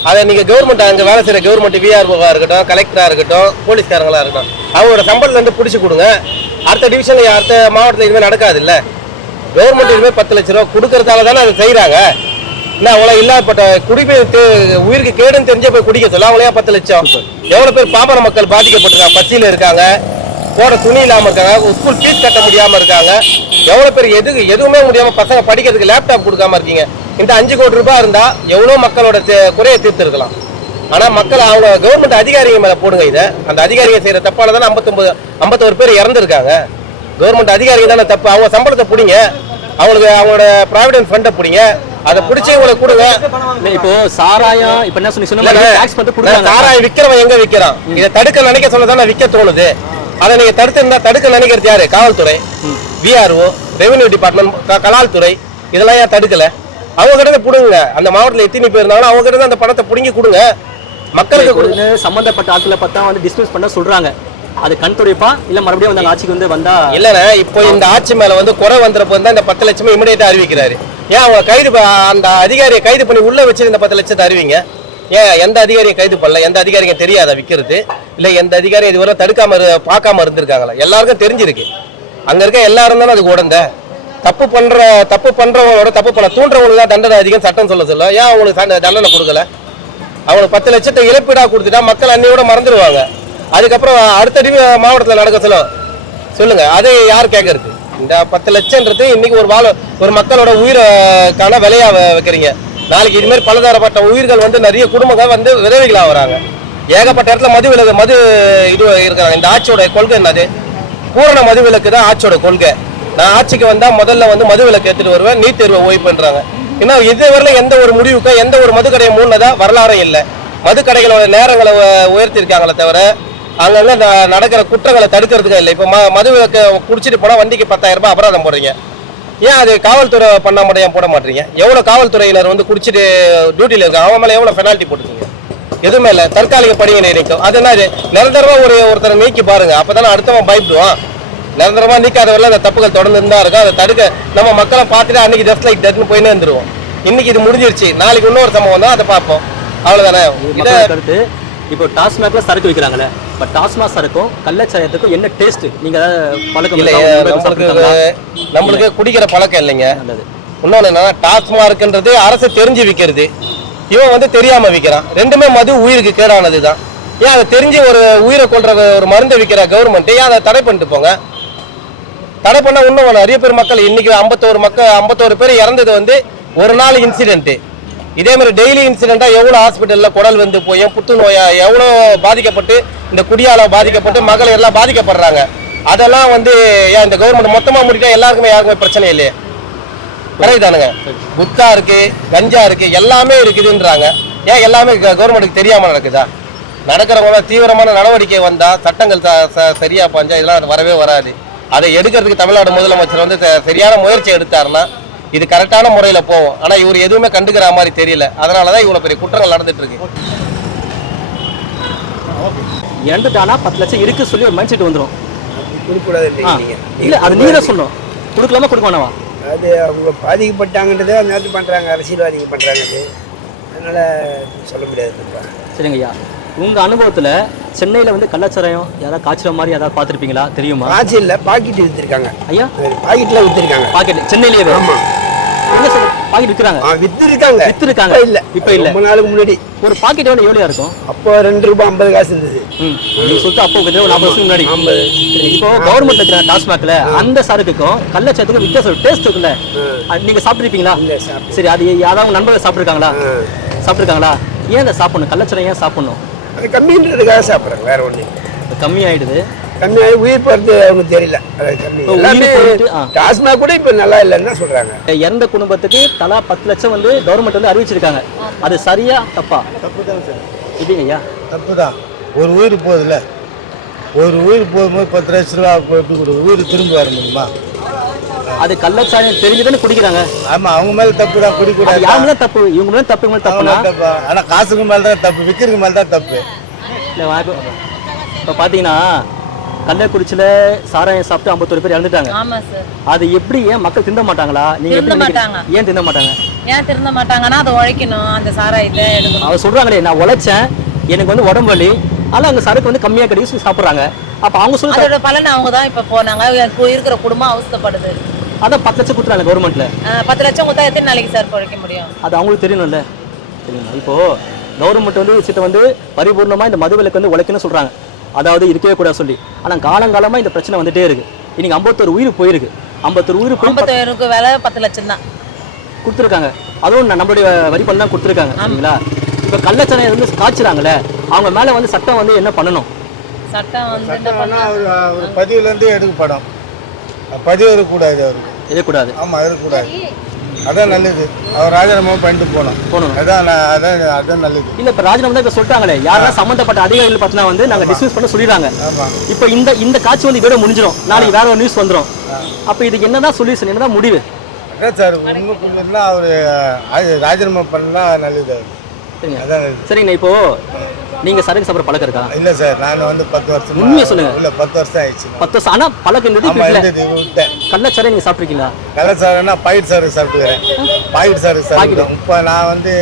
அதை நீங்கள் கவர்மெண்ட் அங்கே வேலை செய்கிற கவர்மெண்ட் விஆர்ஓவாக இருக்கட்டும் கலெக்டராக இருக்கட்டும் போலீஸ்காரங்களாக இருக்கட்டும் அவங்களோட சம்பளத்துலேருந்து பிடிச்சி கொடுங்க. அடுத்த டிவிஷனில் அடுத்த மாவட்டத்தில் இதுமாதிரி நடக்காது இல்லை கவர்மெண்ட் இதுமாதிரி பத்து லட்ச ரூபா கொடுக்கறதால தானே அதை செய்கிறாங்க என்ன அவ்வளோ இல்லாதப்பட்ட குடிமை உயிருக்கு கேடுன்னு தெரிஞ்ச போய் குடிக்க சொல்ல அவங்களே பத்து லட்சம். எவ்வளோ பேர் பாமர மக்கள் பாதிக்கப்பட்டிருக்காங்க பசியில் இருக்காங்க. போட துணி இல்லாமல் இருக்காங்க ஸ்கூல் ஃபீஸ் கட்ட முடியாமல் இருக்காங்க. எவ்வளோ பேர் எதுக்கு எதுவுமே முடியாமல் பசங்க படிக்கிறதுக்கு லேப்டாப் கொடுக்காம இருக்கீங்க. இந்த அஞ்சு கோடி ரூபாய் இருந்தால் எவ்வளோ மக்களோட குறையை தீர்த்திருக்கலாம். ஆனால் மக்கள் அவங்க கவர்மெண்ட் அதிகாரிங்க மேலே போடுங்க இதை. அந்த அதிகாரிங்க செய்கிற தப்பால தானே ஐம்பத்தொம்பது ஐம்பத்தோரு பேர் இறந்துருக்காங்க. கவர்மெண்ட் அதிகாரிங்க தானே தப்பு. அவங்க சம்பளத்தை பிடிங்க. அவங்களுக்கு அவங்களோட ப்ராவிடன்ட் ஃபண்டை பிடிங்க. அதை பிடிச்சி உங்களுக்கு கொடுங்க. இப்போ சாராயம் இப்ப என்ன சொன்னீங்க? சொன்ன சாராயம் விக்கிறவன் எங்க விக்கிறான்? இதை தடுக்க நினைக்க சொல்லதானே விக்க தோணுது. அதை நீங்க தடுத்து தடுக்க நினைக்கிறது யாரு? காவல்துறை விஆர்ஓ ரெவென்யூ டிபார்ட்மெண்ட் கலால் துறை இதெல்லாம் ஏன் தடுக்கல? அவங்க கிட்ட புடுங்க. அந்த மாவட்டத்துல எத்தனை பேர் இருந்தாலும் அவங்க கிட்ட அந்த பணத்தை புடுங்கி கொடுங்க. மக்களுக்கு கொடுங்க. சம்பந்தப்பட்ட ஆட்களை பார்த்தா வந்து டிஸ்மிஸ் பண்ண சொல்றாங்க. அது கண் துடைப்பா? இல்ல மறுபடியும் வந்து அந்த ஆட்சிக்கு வந்து வந்தா இல்லண்ணே இப்போ இந்த ஆட்சி மேல வந்து குறை வந்தப்போ தான் இந்த பத்து லட்சமே இமிடியேட்டா அறிவிக்கிறாரு. ஏன் அவங்க கைது அந்த அதிகாரியை கைது பண்ணி உள்ள வச்சு இந்த பத்து லட்சத்தை அறிவிங்க? ஏன் எந்த அதிகாரியும் கைது பண்ணல? எந்த அதிகாரியும் தெரியாதா விற்கிறது இல்ல எந்த அதிகாரியும் இதுவரை தடுக்காம பார்க்காம இருந்திருக்காங்களா? எல்லாருக்கும் தெரிஞ்சிருக்கு. அங்க இருக்க எல்லாரும் தானே அதுக்கு உடந்த? தப்பு பண்ற தப்பு பண்றவங்களோட தப்பு பண்ண தூண்டுறவங்களுக்கு தான் தண்டனை அதிகம் சட்டம் சொல்ல சொல்ல. ஏன் அவங்களுக்கு தண்டனை கொடுக்கல? அவங்களுக்கு பத்து லட்சத்தை இழப்பீடா கொடுத்துட்டா மக்கள் அன்னையோட மறந்துடுவாங்க. அதுக்கப்புறம் அடுத்தடி மாவட்டத்தில் நடக்க சொல்ல சொல்லுங்க. அது யார் கேட்கறது இந்த பத்து லட்சம்ன்றது இன்னைக்கு ஒரு வாழ ஒரு மக்களோட உயிரைக்கான விலையா வைக்கிறீங்க. நாளைக்கு இது மாதிரி பலதரப்பட்ட உயிர்கள் வந்து நிறைய குடும்பங்கள் வந்து விதவைகளாக வராங்க. ஏகப்பட்ட இடத்துல மது விலகு மது இது இருக்கிறாங்க. இந்த ஆட்சியோட கொள்கை என்னது? பூரண மது விலக்கு தான் ஆட்சியோட கொள்கை. நான் ஆட்சிக்கு வந்தால் முதல்ல வந்து மது விலக்கு எடுத்துட்டு வருவேன் நீட் தேர்வை ஓய்வு பண்ணுறாங்க இன்னும் இதுவரையிலும் எந்த ஒரு முடிவுக்கும் எந்த ஒரு மது கடையை வரலாறும் இல்லை. மது கடைகளோட நேரங்களை உயர்த்தியிருக்காங்களே தவிர அங்கங்கே நடக்கிற குற்றங்களை தடுக்கிறதுக்கு இல்லை. இப்போ ம மது விலக்கு குடிச்சிட்டு போனால் வண்டிக்கு பத்தாயிரம் ரூபாய் அபராதம் போடுறீங்க. ஏன் அது காவல்துறை பண்ண மட்டும் ஏன் போட மாட்டீங்க? எவ்வளோ காவல்துறையினர் வந்து குடிச்சிட்டு டியூட்டியில் இருக்காங்க? அவன் மேலே எவ்வளோ பெனால்ட்டி போட்டுருக்கீங்க? எதுவுமே இல்லை. தற்காலிக பணியை நினைக்கும் அது என்ன நிரந்தரமாக ஒரு ஒருத்தரை நீக்கி பாருங்க. அப்பதானே அடுத்தவன் பயப்படுவான். நிரந்தரமா நீக்காதவரில் அந்த தப்புகள் தொடர்ந்து தான் இருக்கும். அதை தடுக்க நம்ம மக்களை பார்த்துட்டு அன்னைக்கு ஜஸ்ட் லைக் டெட்னு போயினே இருந்துருவோம். இன்னைக்கு இது முடிஞ்சிருச்சு. நாளைக்கு இன்னொரு சம்பவம் தான் அதை பார்ப்போம். அவ்வளவுதானே? இதை கருத்து. இப்போ டாஸ்மாக்ல சரக்கு விற்கிறாங்களே இப்போ டாஸ்மாக் சரக்கும் கள்ளச்சாயத்துக்கும் என்ன டேஸ்ட் நீங்க பழக்கம் இல்ல நம்மளுக்கு? நம்மளுக்கு குடிக்கிற பழக்கம் இல்லைங்க. இன்னொன்று என்னன்னா டாஸ்மார்க்ன்றது அரசு தெரிஞ்சு விற்கிறது இவன் வந்து தெரியாம விற்கிறான் ரெண்டுமே மது உயிருக்கு கேடானது தான் ஏன் அதை தெரிஞ்சு ஒரு உயிரை கொல்ற ஒரு மருந்தை விற்கிற கவர்மெண்ட் ஏன் அதை தடை பண்ணிட்டு போங்க? தடை பண்ண இன்னும் நிறைய பேர் மக்கள் இன்னைக்கு ஐம்பத்தோரு மக்கள் ஐம்பத்தோரு பேர் இறந்தது வந்து ஒரு நாள் இன்சிடென்ட்டு இதே மாதிரி டெய்லி இன்சிடென்ட்டாக எவ்வளோ ஹாஸ்பிட்டலில் குடல் வந்து போய் புத்துநோயா எவ்வளோ பாதிக்கப்பட்டு இந்த குடியால பாதிக்கப்பட்டு மகள் எல்லாம் பாதிக்கப்படுறாங்க. அதெல்லாம் வந்து ஏன் இந்த கவர்மெண்ட் மொத்தமாக முடிட்டா எல்லாருக்குமே யாருக்குமே பிரச்சனை இல்லையே? கரெக்ட் தானுங்க. இருக்கு கஞ்சா இருக்கு எல்லாமே இருக்குதுன்றாங்க. ஏன் எல்லாமே கவர்மெண்ட்டுக்கு தெரியாமல் நடக்குதா? நடக்கிறவங்க தீவிரமான நடவடிக்கை வந்தால் சட்டங்கள் சரியாக ச- சரியா பாஞ்சா இதெல்லாம் வரவே வராது. அதை எடுக்கிறதுக்கு தமிழ்நாடு முதலமைச்சர் வந்து சரியான முயற்சி எடுத்தாருன்னா இது கரெக்டான முறையில போகும். ஆனா இவர் எதுவுமே கண்டுக்கிற மாதிரி தெரியல. அதனாலதான் இவ்வளவு பெரிய குற்றங்கள் நடந்துட்டு இருக்கு இறந்துட்டானா பத்து லட்சம் இருக்கு சொல்லி ஒரு மைண்ட் செட் வந்துடும். இல்ல அது நீங்க தான் சொல்லணும். கொடுக்கலாமா கொடுக்க அது அவங்க பாதிக்கப்பட்டாங்கன்றதை நேரத்து பண்ணுறாங்க அரசியல்வாதிங்க பண்ணுறாங்க அது. அதனால் சொல்ல முடியாது. சரிங்க ஐயா உங்க அனுபவத்துல சென்னையில வந்து கள்ளச்சாராயம் யாராவது காய்ச்சுற மாதிரி யாராவது பார்த்துருப்பீங்களா? தெரியுமா? காசு இல்லை பாக்கெட் விற்றுருக்காங்க ஐயா? பாக்கெட்டில் விற்றுருக்காங்க பாக்கெட் சென்னையிலேயே ஆமா. எங்க சொல்ல பாக்கெட் விற்கிறாங்க ஆ விற்றுருக்காங்க வித்திருக்காங்க. இல்லை. இப்ப இல்ல. ரொம்ப நாளுக்கு முன்னாடி. ஒரு பாக்கெட் எவ்வளோ எவ்வளோ இருக்கும்? அப்போ ரெண்டு ரூபாய் ஐம்பது காசு இருந்தது. சொல்லிட்டு அப்போ கிட்ட ஒரு நாற்பது வருஷம் முன்னாடி. இப்போ கவர்மெண்ட் இருக்கிற டாஸ்மாக்ல அந்த சரக்குக்கும் கள்ளச்சாயத்துக்கும் வித்தியாசம் டேஸ்ட் இருக்குல்ல? நீங்க சாப்பிட்டுருப்பீங்களா? சரி அது யாராவது உங்க நண்பர்கள் சாப்பிட்டுருக்காங்களா. சாப்பிட்டுருக்காங்களா? ஏன் அதை சாப்பிடணும்? கள்ளச்சாரம் ஏன் சாப்பிடணும்? அது கம்மின்றதுக்காக சாப்பிட்றாங்க வேற ஒன்று இப்ப கம்மியாயிடுது. கம்மியாகி உயிர் போகிறது அவங்களுக்கு தெரியல. அது கம்மி. எல்லாமே. டாஸ்மாக் கூட இப்போ நல்லா இல்லைன்னு தான் சொல்கிறாங்க இறந்த குடும்பத்துக்கு தலா பத்து லட்சம் வந்து கவர்மெண்ட் வந்து அறிவிச்சிருக்காங்க. அது சரியா தப்பா? தப்பு தான் சார். இல்லைங்க ஐயா தப்பு தான். ஒரு உயிர் போகுதுல்ல ஒரு உயிர் போகும்போது பத்து லட்ச ரூபா எப்படி கொடுக்கும் உயிர் திரும்ப வர முடியுமா? அது கள்ளச்சாயம் தெரிஞ்சுதானே குடிக்கிறாங்க. ஆமாம் அவங்க மேலே தப்பு தான் குடிக்கூடாது? யார் மேல தப்பு? இவங்க மேல தப்பு இவங்க மேல தப்பு? ஆனால் காசுக்கு மேலே தான் தப்பு விற்கிறதுக்கு மேலே தான் தப்பு. இல்லை இப்போ பார்த்தீங்கன்னா கள்ளக்குறிச்சியில் சாராயம் சாப்பிட்டு ஐம்பத்தொரு பேர் இறந்துட்டாங்க. ஆமா சார். அது எப்படி ஏன் மக்கள் திந்த மாட்டாங்களா? நீங்க. ஏன் திந்த மாட்டாங்க? ஏன் திருந்த மாட்டாங்கன்னா அதை உழைக்கணும் அந்த சாராயத்தை எடுக்கணும். அவர் சொல்றாங்களே நான் உழைச்சேன் எனக்கு வந்து உடம்பு வலி. ஆனால் அங்கே சரக்கு வந்து கம்மியாக கிடைக்கும் சாப்பிட்றாங்க. அப்போ அவங்க சொல்லி அதோட பலன் அவங்க தான் இப்ப போனாங்க. இப்போ இருக்கிற குடும்பம் அவஸ்தைப்படுது. அதான் பத்து லட்சம் கொடுத்துறாங்க கவர்மெண்ட்ல பத்து லட்சம் கொடுத்தா எத்தனை நாளைக்கு சார் பிழைக்க முடியும்? அது அவங்களுக்கு தெரியணும்ல. தெரியுமா இப்போ கவர்மெண்ட் வந்து விஷயத்தை வந்து பரிபூர்ணமா இந்த மது விலக்கு வந்து உழைக்கணும்னு சொல்றாங்க. அதாவது இருக்கவே கூடாது சொல்லி. ஆனா காலங்காலமா இந்த பிரச்சனை வந்துட்டே இருக்கு. இன்னைக்கு ஐம்பத்தொரு உயிர் போயிருக்கு. ஐம்பத்தொரு உயிர் போய் ஐம்பத்தாயிரருக்கு வேலை பத்து லட்சம் தான். கொடுத்துருக்காங்க. அதுவும் நம்மளுடைய வரி பணம் தான் கொடுத்துருக்காங்க சரிங்களா? இப்போ கள்ளச்சனையை வந்து காய்ச்சுறாங்கல்ல அவங்க மேல வந்து சட்டம் வந்து என்ன பண்ணணும்? சட்டம் வந்து என்ன சட்டம் பண்ணா ஒரு பதிவுலேருந்தே எடுக்கப்படும் பதிவு இருக்கக்கூடாது அவருக்கு. எதக்கூடாது ஆமாம் இருக்கக்கூடாது அதான் நல்லது. அவர் ராஜினாமா பண்ணிட்டு போகணும். போகணும். அதான் அதான் அதான் நல்லது. இல்ல இப்ப ராஜினாமா தான் இப்ப சொல்லிட்டாங்களே. யாரெல்லாம் சம்பந்தப்பட்ட அதிகாரிகள் பார்த்தீங்கன்னா வந்து நாங்க டிஸ்மிஸ் பண்ண சொல்லிடுறாங்க. ஆமாம் இப்போ இந்த இந்த காட்சி வந்து இதோட முடிஞ்சிடும் நாளைக்கு வேற ஒரு நியூஸ் வந்துடும் அப்ப இதுக்கு என்னதான் சொல்யூஷன் என்னதான் முடிவு? அதான் சார் உண்மை புரியலன்னா அவர் ராஜினாமா பண்ணலாம் நல்லது அவர். சரிங்க சரிங்கண்ணா இப்போ நீங்க சரக்கு சாப்பிட்ற பழக்கம் இருக்கா இல்லை சார் நான் வந்து பத்து வருஷம் உண்மையை சொல்லுங்க. இல்லை பத்து வருஷம் ஆயிடுச்சு. பத்து வருஷம் ஆனா பழக்கம் இருந்தது கள்ளச்சாரை நீங்க சாப்பிட்ருக்கீங்களா கலர் சாருன்னா பாக்கெட் சாரு சாப்பிட்டுக்கிறேன் பாக்கெட் சாரு சாப்பிடுவேன் இப்போ நான் வந்து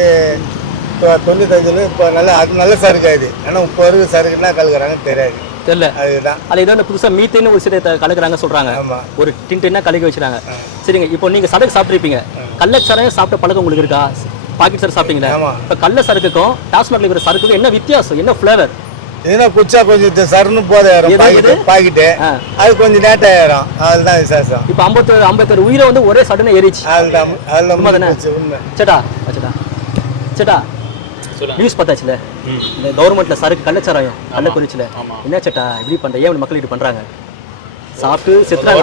இப்போ தொண்ணூத்தஞ்சில் இப்போ நல்லா அது நல்ல சருக்கு அது. ஆனால் இப்போ இருக்க சருக்குன்னா கலக்குறாங்கன்னு தெரியாது. தெரியல. அதுதான். அதுல ஏதோ புதுசா மீத்தேன்னு ஒரு சில கலக்குறாங்க சொல்றாங்க. ஆமாம் ஒரு டின்டென்னா கலக்கி வச்சுறாங்க சரிங்க இப்போ நீங்க சரக்கு சாப்பிட்ருப்பீங்க கள்ளச்சாரையும் சாப்பிட்ட பழக்கம் உங்களுக்கு இருக்கா? பாக்கெட் சார் சாப்பிட்டீங்களா? ஆமா. இப்போ கள்ள சரக்குக்கும் டாஸ்மாக்ல இருக்கிற சரக்குக்கும் என்ன வித்தியாசம்? என்ன ஃப்ளேவர் எதுனா குச்சா கொஞ்சம் சருன்னு போத ஏறும் எது, பாக்கெட்டு. அது கொஞ்சம் லேட்டாக ஏறும் அதுதான் விசேஷம். இப்போ ஐம்பத்தொரு ஐம்பத்தொரு உயிரை வந்து ஒரே சடனை ஏறிச்சு அதுதான் அதில் உண்மை தானே? முடிஞ்சு உண்மை. சேட்டா சேட்டா. சேட்டா நியூஸ் பார்த்தாச்சுல? இந்த கவர்மெண்ட்ல சரக்கு கள்ளச்சாராயம் கள்ளக்குறிச்சில. என்ன சேட்டா இப்படி பண்ற? ஏன் மக்கள் இப்படி பண்றாங்க? சாப்பிட்டு செத்துறாங்க.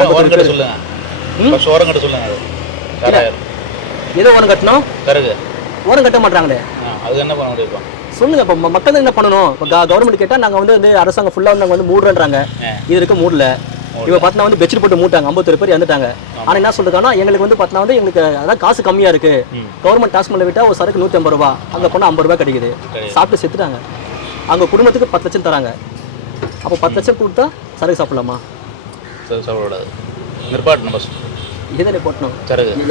ஏதோ ஓரம் கட்டணும்? கருகு. ஓரம் கட்ட மாட்டாங்களே அது என்ன பண்ண முடியும் சொல்லுங்க இப்போ மக்கள் என்ன பண்ணணும்? இப்போ கவர்மெண்ட் கேட்டா நாங்க வந்து வந்து அரசாங்கம் ஃபுல்லா வந்து நாங்க வந்து மூடுறன்றாங்க. இது இருக்க மூடல. இப்போ பார்த்தா வந்து பெட்ஷீட் போட்டு மூட்டாங்க ஐம்பத்தொரு பேர் இறந்துட்டாங்க. ஆனா என்ன சொல்றாங்கன்னா எங்களுக்கு வந்து பார்த்தா வந்து எங்களுக்கு அதான் காசு கம்மியா இருக்கு. கவர்மெண்ட் டாஸ்மெண்ட்ல விட்டா ஒரு சரக்கு நூத்தி ஐம்பது ரூபா அங்க போனா ஐம்பது ரூபாய் கிடைக்குது. சாப்பிட்டு செத்துட்டாங்க. அவங்க குடும்பத்துக்கு பத்து லட்சம் தராங்க. அப்போ பத்து லட்சம் கொடுத்தா சரக்கு சாப்பிடலாமா? சாப்பிடக்கூடாது நிற்பாட்டணும் ஃபஸ்ட் இதை நிப்பாட்டணும்?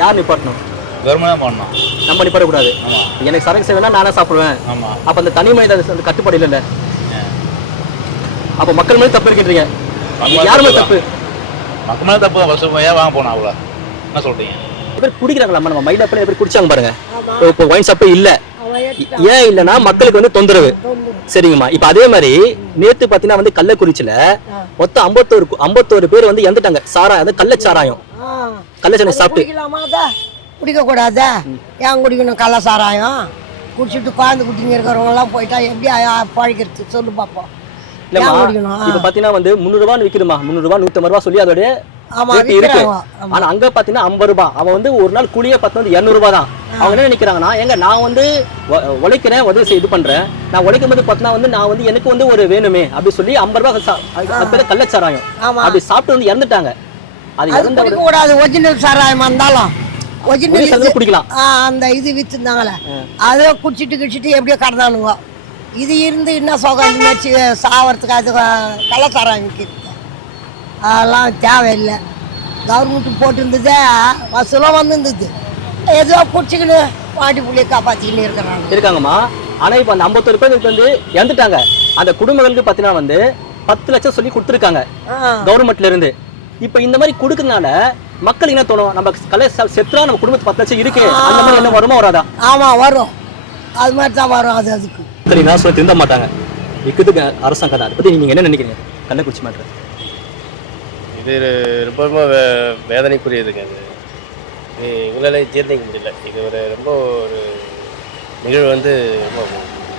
யார் நிப்பாட்டணும்? கவர்மெண்ட் தான் பண்ணணும் நம்ம நிப்பாட்டக்கூடாது. ஆமா. எனக்கு சரக்கு சேவைனா நானே சாப்பிடுவேன். ஆமா. அப்ப அந்த தனி மனித அந்த கட்டுப்பாடு இல்லைல்ல. அப்ப மக்கள் மேலே தப்பு இருக்கின்றீங்க. யார் மேல தப்பு? மக்கள் மேலே தப்பு ஃபஸ்ட்டு ஏன் வாங்க போனோம் அவ்வளோ என்ன சொல்கிறீங்க பேர் குடிக்கிறாங்களா? நம்ம மயிலாப்பில் பேர் குடிச்சாங்க பாருங்க. இப்போ- ஒயின் ஷாப்பே இல்ல. ஏன் இல்லைன்னா மக்களுக்கு வந்து தொந்தரவு. சரிங்கம்மா. இப்போ அதே மாதிரி நேத்து பாத்தீங்கன்னா வந்து கள்ளக்குறிச்சியில மொத்தம் ஐம்பத்தோரு ஐம்பத்தோரு பேர் வந்து இறந்துட்டாங்க. சாரா அது கள்ளச்சாராயம். கள்ளச்சாராயம் சாப்பிட்டு. குடிக்கக்கூடாதா? ஏன் குடிக்கணும்? கள்ள சாராயம். குடிச்சிட்டு குழந்தை குட்டிங்க இருக்கிறவங்கலாம் போயிட்டா எப்படி பழகிறது சொல்லு பார்ப்போம் இப்போ பாத்தீங்கன்னா வந்து முந்நூறு ரூபான்னு விற்கிதுமா முந்நூறு ரூபா நூற்றம்பது ரூபா சொல்லி அதோட இருக்கு. ஆனா அங்க பாத்தீங்கன்னா ஐம்பது ரூபாய் அவன் வந்து ஒரு நாள் கூலியே பார்த்து வந்து இரநூறு ரூபாய் தான். அவங்க என்ன நினைக்கிறாங்கன்னா எங்க நான் வந்து உழைக்கிறேன் உதவி செய்ய இது பண்றேன். நான் உழைக்கும் போது பார்த்தா வந்து நான் வந்து எனக்கு வந்து ஒரு வேணுமே. அப்படி சொல்லி ஐம்பது ரூபாய் கள்ளச்சாராயம். ஆமா. அப்படி சாப்பிட்டு வந்து இறந்துட்டாங்க. அது இறந்த குடிக்கக்கூடாது. ஒரிஜினல் சாராயம் இருந்தாலும். ஒரிஜினல் குடிக்கலாம் அந்த இது விற்றுருந்தாங்களே அதை குடிச்சிட்டு குடிச்சிட்டு எப்படியோ கடந்தானுங்க. இது இருந்து என்ன சுகம் வச்சு சாவறதுக்கு அது விற்கிறது அதெல்லாம் தேவையில்லை. கவர்மெண்ட் போட்டிருந்ததே வசூலாக வந்துருந்தது. ஏதோ குடிச்சிக்கின்னு பாட்டி புள்ளியை காப்பாற்றிக்கின்னு இருக்கிறாங்க. இருக்காங்கம்மா. ஆனா இப்போ அந்த ஐம்பத்தொரு பேர் வந்து இறந்துட்டாங்க. அந்த குடும்பங்களுக்கு பார்த்தீங்கன்னா வந்து பத்து லட்சம் சொல்லி கொடுத்துருக்காங்க. கவர்மெண்ட்ல இருந்து. இப்போ இந்த மாதிரி கொடுக்கறதுனால மக்கள் என்ன தோணும்? நம்ம கலை செத்துறா நம்ம குடும்பத்துக்கு பத்து லட்சம் இருக்கு. அந்த மாதிரி என்ன வருமா வராதா? ஆமாம் வரும். அது மாதிரி தான் வரும் அது அதுக்கு. சரி நான் சொல்ல திருந்த மாட்டாங்க. விற்கிறதுக்கு அரசாங்கம் தான் அதை பத்தி நீங்க என்ன நினைக்கிறீங்க? கள்ளக்குறிச்சி மாட்டேன் இது ரொம்ப ரொம்ப வே வேதனைக்குரியதுங்க இது. இவங்களால ஜீர்ணிக்க முடியல. இது ஒரு ரொம்ப ஒரு நிகழ்வு வந்து ரொம்ப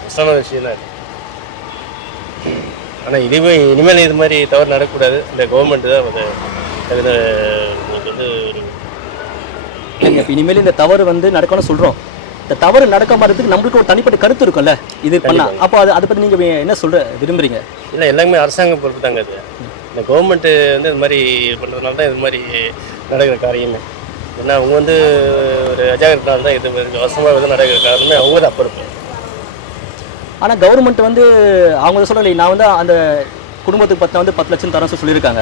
கஷ்டமான விஷயம் தான் ஆனால் இதுவே இனிமேல் இது மாதிரி தவறு நடக்கக்கூடாது. இந்த கவர்மெண்ட் தான் வந்து உங்களுக்கு வந்து ஒரு இல்லைங்க இப்போ இனிமேல் இந்த தவறு வந்து நடக்கணும்னு சொல்றோம். இந்த தவறு நடக்க மாறதுக்கு நம்மளுக்கு ஒரு தனிப்பட்ட கருத்து இருக்கும்ல? இது பண்ணா. கண்டிப்பா. அப்போ அது அதை பத்தி நீங்க என்ன சொல்ற விரும்புறீங்க? இல்லை எல்லாமே அரசாங்கம் பொறுப்பு தாங்க அது. இந்த கவர்மெண்ட்டு வந்து இது மாதிரி பண்ணுறதுனால தான் இது மாதிரி நடக்கிற காரியமே. ஏன்னா அவங்க வந்து ஒரு அஜாகிரத்தினால தான் இது மாதிரி அவசரமாக வந்து நடக்கிற காரணமே அவங்க தான் பொறுப்பு. ஆனா கவர்மெண்ட் வந்து அவங்க சொல்லலை. நான் வந்து அந்த குடும்பத்துக்கு பத்து வந்து பத்து லட்சம் தரேன் சொல்லியிருக்காங்க.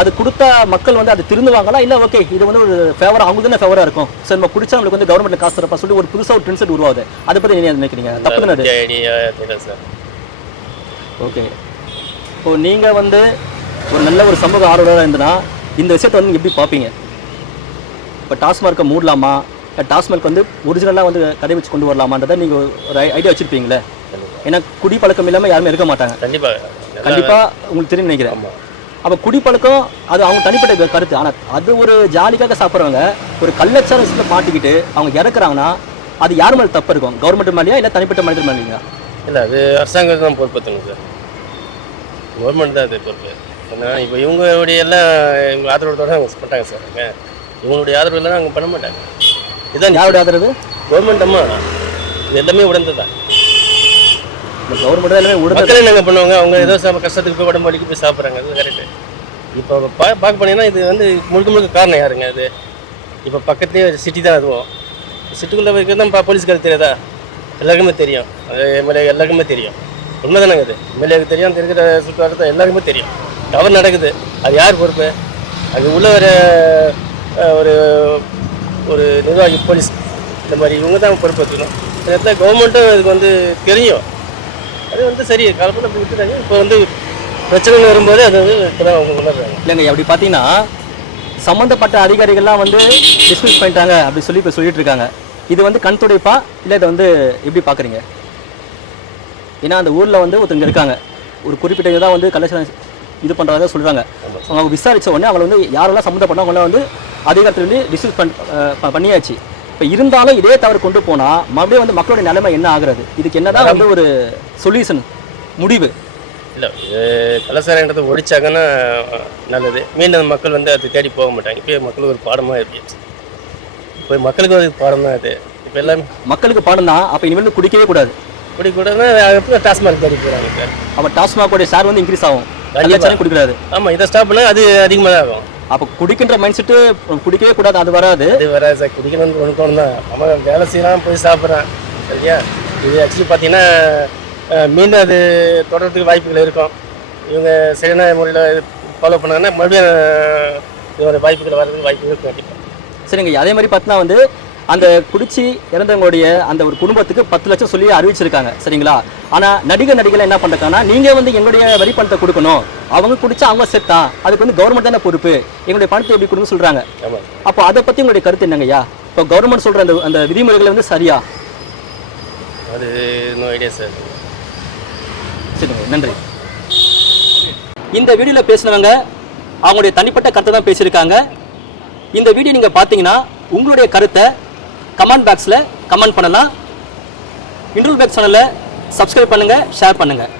அது கொடுத்த மக்கள் வந்து அது திருந்துவாங்களா? இல்ல ஓகே இது வந்து ஒரு ஃபேவரா அவங்க தானே ஃபேவரா இருக்கும். சரி நம்ம குடிச்சா நம்மளுக்கு வந்து கவர்மெண்ட்ல காசு தரப்பா சொல்லி ஒரு புதுசா ஒரு ட்ரெண்ட் உருவாகுது. அதை பத்தி நீங்க என்ன நினைக்கிறீங்க? தப்பு தானே ஓகே இப்போ நீங்க வந்து ஒரு நல்ல ஒரு சமூக ஆர்வலராக இருந்தனா இந்த விஷயத்தை வந்து எப்படி பார்ப்பீங்க? இப்போ டாஸ்மார்க்கை மூடலாமா? டாஸ்மார்க் வந்து ஒரிஜினலாக வந்து கடை வச்சு கொண்டு வரலாமான்றதை நீங்கள் ஒரு ஐடியா வச்சிருப்பீங்களே? ஏன்னா குடி பழக்கம் இல்லாமல் யாருமே இருக்க மாட்டாங்க. கண்டிப்பாக கண்டிப்பாக உங்களுக்கு தெரியும் நினைக்கிறேன். அப்போ குடிப்பழக்கம் அது அவங்க தனிப்பட்ட கருத்து. ஆனால் அது ஒரு ஜாலிக்காக சாப்பிட்றவங்க ஒரு கள்ளச்சார விஷயத்தில் மாட்டிக்கிட்டு அவங்க இறக்குறாங்கன்னா அது யார் மேலே தப்பு இருக்கும்? கவர்மெண்ட் மேலேயா இல்லை தனிப்பட்ட மனிதர் மேலேயா? இல்லை அது அரசாங்கம் தான் பொறுப்பேற்றுங்க சார். கவர்மெண்ட் தான் அது பொறுப்பு. ஏன்னா இப்போ இவங்களுடைய எல்லாம் இவங்க ஆதரவோட அவங்க பண்ணாங்க சார். இவங்களுடைய ஆதரவு இல்லைன்னா அவங்க பண்ண மாட்டாங்க. இதுதான் யாருடைய ஆதரவு? கவர்மெண்ட் அம்மா. இது எல்லாமே உடந்தது? தான் கவர்மெண்ட் தான் எல்லாமே உடனே மக்கள் என்னங்க பண்ணுவாங்க. அவங்க ஏதோ கஷ்டத்துக்கு போய் உடம்பு வலிக்கு போய் சாப்பிட்றாங்க. அது கரெக்டு இப்போ பா பார்க்க போனீங்கன்னா இது வந்து முழுக்க முழுக்க காரணம் யாருங்க அது? இப்போ பக்கத்துலேயே சிட்டி தான் அதுவும். சிட்டிக்குள்ளே வைக்கிறது தான் போலீஸ்காருக்கு தெரியாதா? எல்லாருக்குமே தெரியும். அது எம்எல்ஏ எல்லாருக்குமே தெரியும். உண்மை தானேங்க அது? எம்எல்ஏக்கு தெரியும் இருக்கிற சுற்றுவாரத்தை எல்லாருக்குமே தெரியும். தவறு நடக்குது. அது யார் பொறுப்பு? அது உள்ள வர ஒரு ஒரு நிர்வாகி போலீஸ். இந்த மாதிரி இவங்க தான் பொறுப்பு வச்சுக்கணும். கவர்மெண்ட்டும் இதுக்கு வந்து தெரியும். அது வந்து சரி காலத்தில் அப்படி விட்டுட்டாங்க. இப்போ வந்து பிரச்சனைகள் வரும்போது அது வந்து இப்போ தான் அவங்க உணர்றாங்க. இல்லைங்க அப்படி பார்த்தீங்கன்னா சம்மந்தப்பட்ட அதிகாரிகள்லாம் வந்து டிஸ்மிஸ் பண்ணிட்டாங்க அப்படி சொல்லி இப்போ சொல்லிட்டு இருக்காங்க. இது வந்து கண் துடைப்பா? இல்லை இதை வந்து எப்படி பார்க்குறீங்க ஏன்னா அந்த ஊரில் வந்து ஒருத்தங்க இருக்காங்க. ஒரு குறிப்பிட்ட இதாக வந்து கலாச்சாரம் இது பண்ணுறதா சொல்கிறாங்க அவங்க விசாரித்த உடனே அவங்களை வந்து யாரெல்லாம் சம்மந்தப்பட்டவங்கள வந்து அதிகாரத்துலேருந்து டிஸ்மிஸ் பண் ப- பண்ணியாச்சு. இப்போ இருந்தாலும் இதே தவறு கொண்டு போனால் மறுபடியும் வந்து மக்களுடைய நிலைமை என்ன ஆகுறது? இதுக்கு என்னதான் வந்து ஒரு சொல்யூஷன் முடிவு? இல்லை கலாச்சாரன்றதை ஒழிச்சாங்கன்னா நல்லது. மீண்டும் மக்கள் வந்து அது தேடி போக மாட்டாங்க. இப்போ மக்களுக்கு ஒரு பாடமாக இருந்துச்சு இப்போ மக்களுக்கு ஒரு பாடம் தான் அது. இப்போ எல்லாம் மக்களுக்கு பாடம் தான். அப்போ இனிமேல் குடிக்கவே கூடாது. இப்படி கூட எப்படி டாஸ்மாக் தேடி போகிறாங்க அப்போ டாஸ்மாகோடைய ஷேர் வந்து இன்க்ரீஸ் ஆகும். குடிக்கிறாரு. ஆமாம் இதை ஸ்டாப் பண்ணால் அது அதிகமாக தான் ஆகும். அப்போ குடிக்கின்ற மைண்ட் செட்டு குடிக்கவே கூடாது அது வராது. அது வராது சார். குடிக்கணும்னு ஒன்று தோணும் தான் நம்ம வேலை செய்யலாம் போய் சாப்பிட்றான் சரியா? இது ஆக்சுவலி பார்த்தீங்கன்னா மீண்டும் அது தொடர்றதுக்கு வாய்ப்புகள் இருக்கும். இவங்க சரியான முறையில் ஃபாலோ பண்ணாங்கன்னா மறுபடியும் இதோட வாய்ப்புகள் வர்றதுக்கு வாய்ப்பு இருக்கும் கண்டிப்பாக சரிங்க அதே மாதிரி பார்த்தீங்கன்னா வந்து அந்த குடிச்சு இறந்தவங்களுடைய அந்த ஒரு குடும்பத்துக்கு பத்து லட்சம் சொல்லி அறிவிச்சிருக்காங்க சரிங்களா? ஆனால் நடிகர் நடிகர்கள் என்ன பண்ணுறாங்கன்னா நீங்கள் வந்து எங்களுடைய வரி பணத்தை கொடுக்கணும். அவங்க குடிச்சா அவங்க செத்தா அதுக்கு வந்து கவர்மெண்ட் தானே பொறுப்பு. எங்களுடைய பணத்தை எப்படி கொடுன்னு சொல்கிறாங்க அப்போ அதை பற்றி உங்களுடைய கருத்து என்னங்கய்யா இப்போ கவர்மெண்ட் சொல்கிற அந்த அந்த விதிமுறைகள் வந்து சரியா? அது சார் சரிங்க நன்றி. இந்த வீடியோவில் பேசினவங்க அவங்களுடைய தனிப்பட்ட கருத்தை தான் பேசியிருக்காங்க. இந்த வீடியோ நீங்கள் பார்த்தீங்கன்னா உங்களுடைய கருத்தை கமெண்ட் பாக்ஸில் கமெண்ட் பண்ணலாம். இன்ட்ரூல் பேக் சேனலை சப்ஸ்கிரைப் பண்ணுங்கள் ஷேர் பண்ணுங்கள்